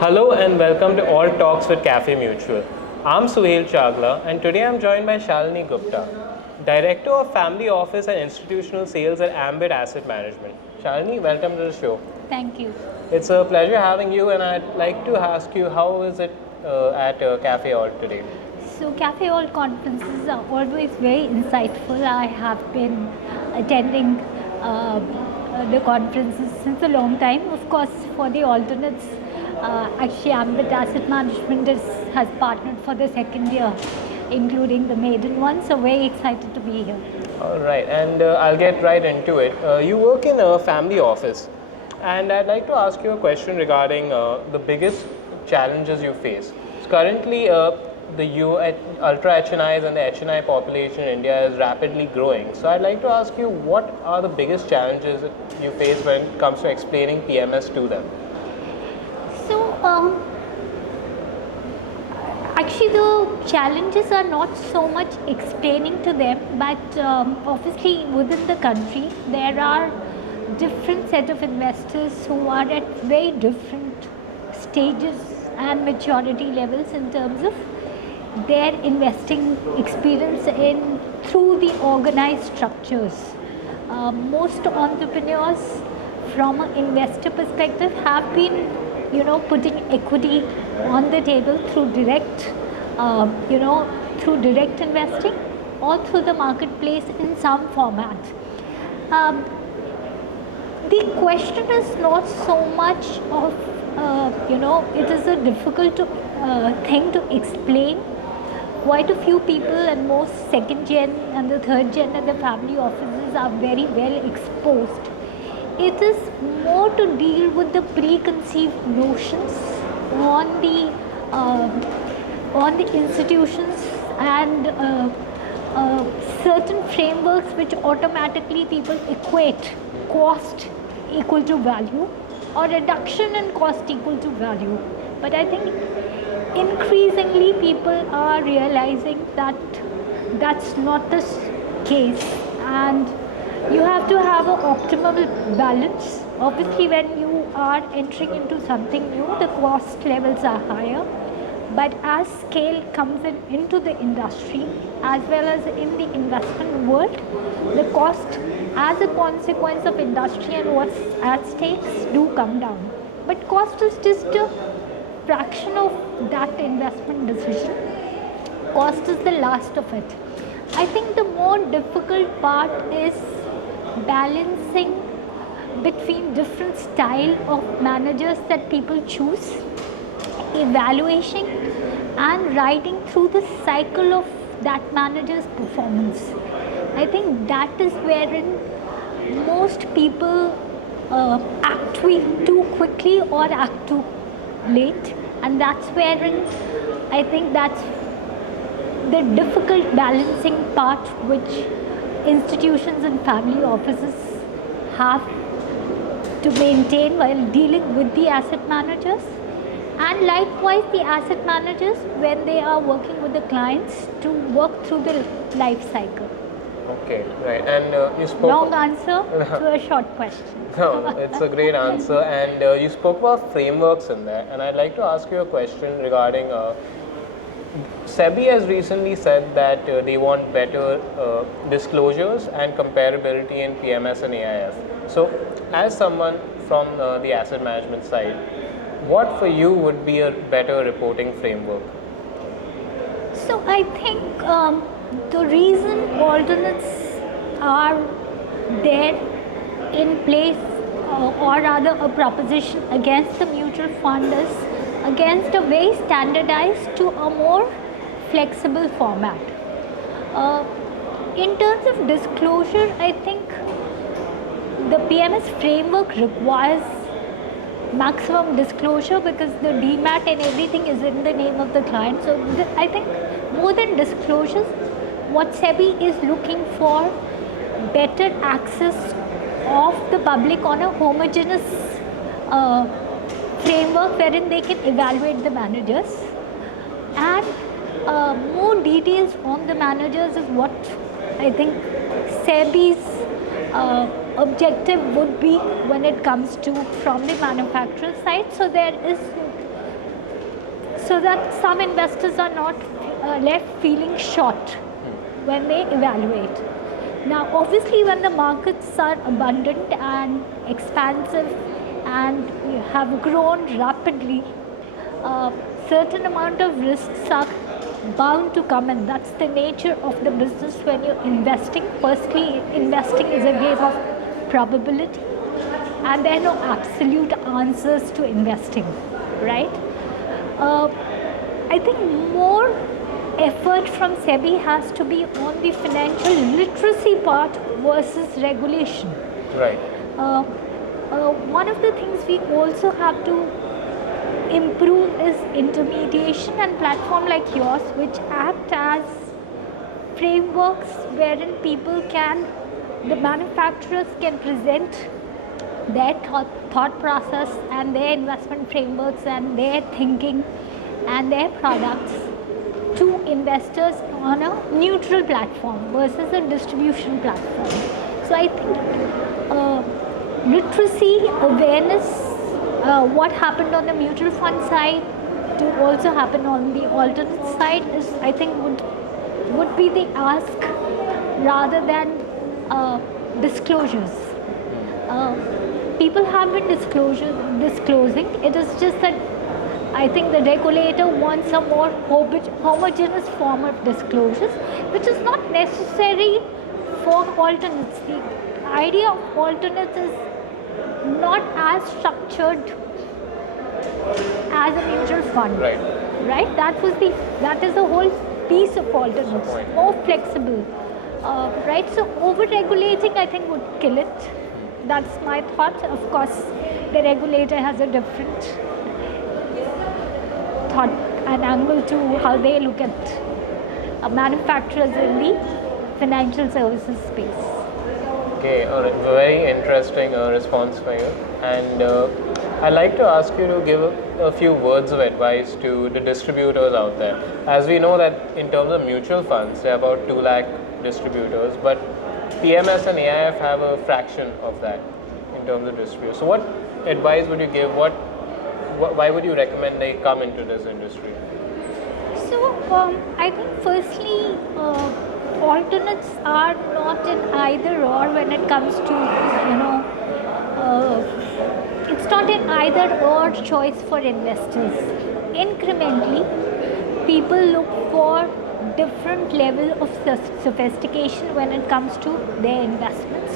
Hello and welcome to All Talks with Cafemutual. I'm Suhail Chagla and today I'm joined by Shalini Gupta, Director of Family Office and Institutional Sales at Ambit Asset Management. Shalini, welcome to the show. Thank you. It's a pleasure having you and I'd like to ask you how is it at CafeAlt today? So CafeAlt conferences are always very insightful. I have been attending the conferences since a long time. Of course, for the alternates, actually Ambit Asset Management has partnered for the second year, including the maiden one. So very excited to be here. All right, and I'll get right into it. You work in a family office, and I'd like to ask you a question regarding the biggest challenges you face. So currently, the ultra HNIs and the HNI population in India is rapidly growing. So I'd like to ask you, what are the biggest challenges that you face when it comes to explaining PMS to them? So actually the challenges are not so much explaining to them, but obviously within the country there are different set of investors who are at very different stages and maturity levels in terms of their investing experience in through the organized structures. Most entrepreneurs from an investor perspective have been putting equity on the table through direct through direct investing or through the marketplace in some format. The question is not so much of it is a difficult thing to explain. Quite a few people, and most second gen and the third gen and the family offices are very well exposed. It is more to deal with the preconceived notions on the institutions and certain frameworks which automatically people equate cost equal to value or reduction in cost equal to value. But I think increasingly people are realizing that that's not the case, and you have to have an optimal balance. Obviously, when you are entering into something new, the cost levels are higher, but as scale comes into the industry as well as in the investment world, the cost as a consequence of industry and what's at stakes do come down. But cost is just a fraction of that investment decision. Cost is the last of it. I think the more difficult part is balancing between different style of managers that people choose, evaluating and riding through the cycle of that manager's performance. I think that is wherein most people act too quickly or act too late, and that's wherein I think that's the difficult balancing part which institutions and family offices have to maintain while dealing with the asset managers, and likewise the asset managers when they are working with the clients to work through the life cycle. Okay, right. And you spoke. Long answer to a short question. No, it's a great answer. And you spoke about frameworks in there, and I'd like to ask you a question regarding. SEBI has recently said that they want better disclosures and comparability in PMS and AIF. So, as someone from the asset management side, what for you would be a better reporting framework? So, I think the reason alternates are there in place, or rather a proposition against the mutual fund is against a very standardized to a more flexible format. In terms of disclosure, I think the PMS framework requires maximum disclosure because the DMAT and everything is in the name of the client. So I think more than disclosures, what SEBI is looking for better access of the public on a homogeneous framework wherein they can evaluate the managers, and more details on the managers is what I think SEBI's objective would be when it comes to from the manufacturer side. So there is so that some investors are not left feeling short when they evaluate. Now, obviously, when the markets are abundant and expansive and have grown rapidly, certain amount of risks are bound to come in. That's the nature of the business when you're investing. Firstly, investing is a game of probability, and there are no absolute answers to investing, right? I think more effort from SEBI has to be on the financial literacy part versus regulation. Right. One of the things we also have to improve is intermediation, and platform like yours which act as frameworks wherein the manufacturers can present their thought process and their investment frameworks and their thinking and their products to investors on a neutral platform versus a distribution platform. So I think literacy, awareness, what happened on the mutual fund side to also happen on the alternate side is, I think, would be the ask rather than disclosures. People have been disclosing. It is just that I think the regulator wants a more homogeneous form of disclosures, which is not necessary for alternates. The idea of alternates is not as structured as a mutual fund. Right? That is the whole piece of alternates. More flexible. Right? So over-regulating, I think, would kill it. That's my thought. Of course, the regulator has a different thought and angle to how they look at manufacturers in the financial services space. Okay, a very interesting response for you. And I'd like to ask you to give a few words of advice to the distributors out there. As we know that in terms of mutual funds, there are about 2 lakh distributors, but PMS and AIF have a fraction of that in terms of distributors. So what advice would you give? Why would you recommend they come into this industry? So I think firstly, alternates are not in either or when it comes to, it's not an either or choice for investors. Incrementally, people look for different level of sophistication when it comes to their investments.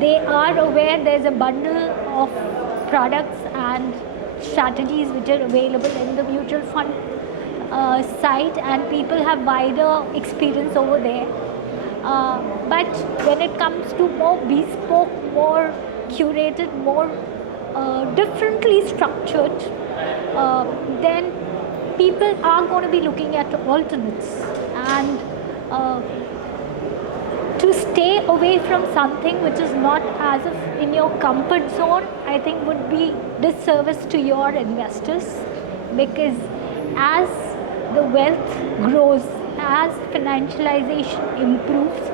They are aware there's a bundle of products and strategies which are available in the mutual fund side, and people have wider experience over there. But when it comes to more bespoke, more curated, more differently structured, then people are going to be looking at alternates. And to stay away from something which is not as if in your comfort zone, I think would be disservice to your investors, because as the wealth grows, as financialization improves,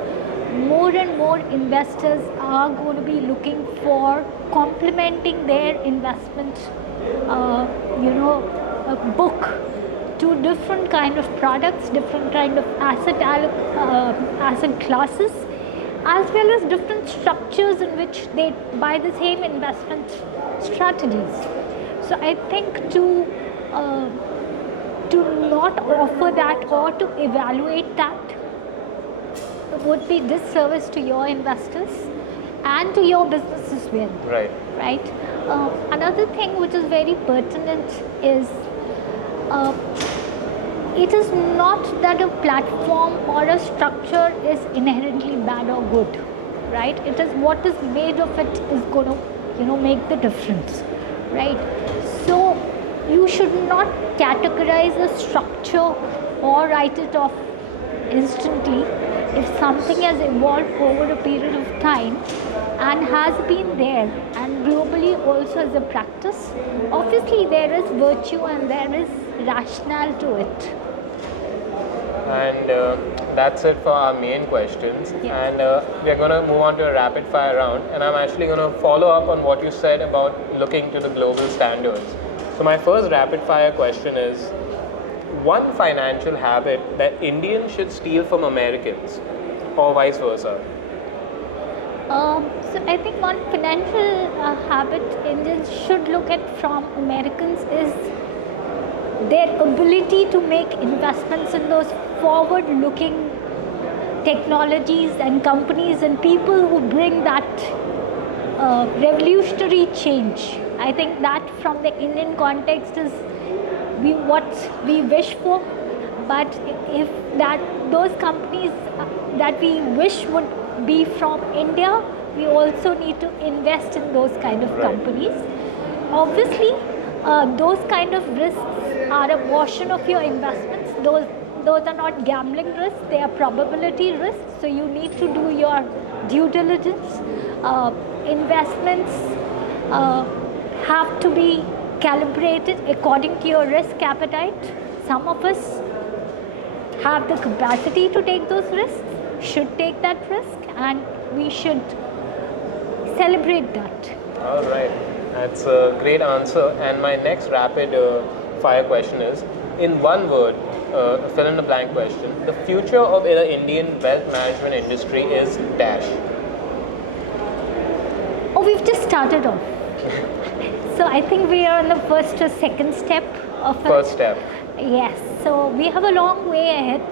more and more investors are going to be looking for complementing their investment book to different kind of products, different kind of asset classes, as well as different structures in which they buy the same investment strategies. So I think to not offer that or to evaluate that would be disservice to your investors and to your business as well. Right? Another thing which is very pertinent is it is not that a platform or a structure is inherently bad or good, right? It is what is made of it is going to, make the difference, right? So you should not categorize a structure or write it off instantly. If something has evolved over a period of time and has been there and globally also as a practice, obviously there is virtue and there is rationale to it. And that's it for our main questions. And we're going to move on to a rapid fire round, and I'm actually going to follow up on what you said about looking to the global standards. So my first rapid fire question is, one financial habit that Indians should steal from Americans, or vice versa. So I think one financial habit Indians should look at from Americans is their ability to make investments in those forward-looking technologies and companies and people who bring that revolutionary change. I think that from the Indian context is what we wish for, but if that those companies that we wish would be from India, we also need to invest in those kind of companies. Obviously, those kind of risks are a portion of your investments. Those are not gambling risks; they are probability risks. So you need to do your due diligence. Investments have to be calibrated according to your risk appetite. Some of us have the capacity to take those risks, should take that risk, and we should celebrate that. All right, that's a great answer. And my next rapid fire question is, in one word, fill in the blank question. The future of the Indian wealth management industry is dash. Oh, we've just started off. So I think we are on the first or second step of it. First step. Yes, so we have a long way ahead.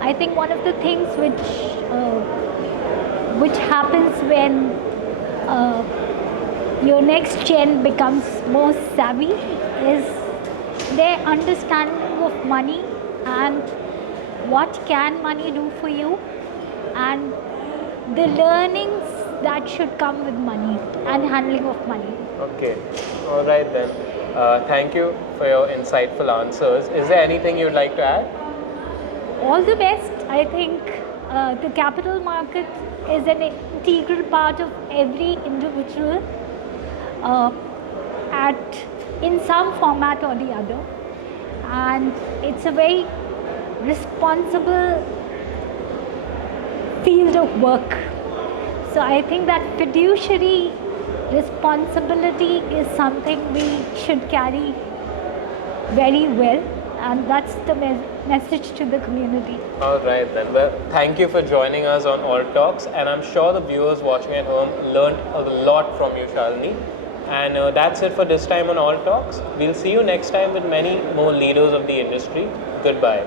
I think one of the things which happens when your next gen becomes more savvy is their understanding of money and what can money do for you, and the learnings that should come with money and handling of money. Okay, all right then. Thank you for your insightful answers. Is there anything you'd like to add? All the best. I think the capital market is an integral part of every individual in some format or the other, and it's a very responsible field of work. So I think that fiduciary responsibility is something we should carry very well, and that's the message to the community. All right then. Well, thank you for joining us on All Talks, and I'm sure the viewers watching at home learned a lot from you, Shalini. And that's it for this time on All Talks. We'll see you next time with many more leaders of the industry. Goodbye.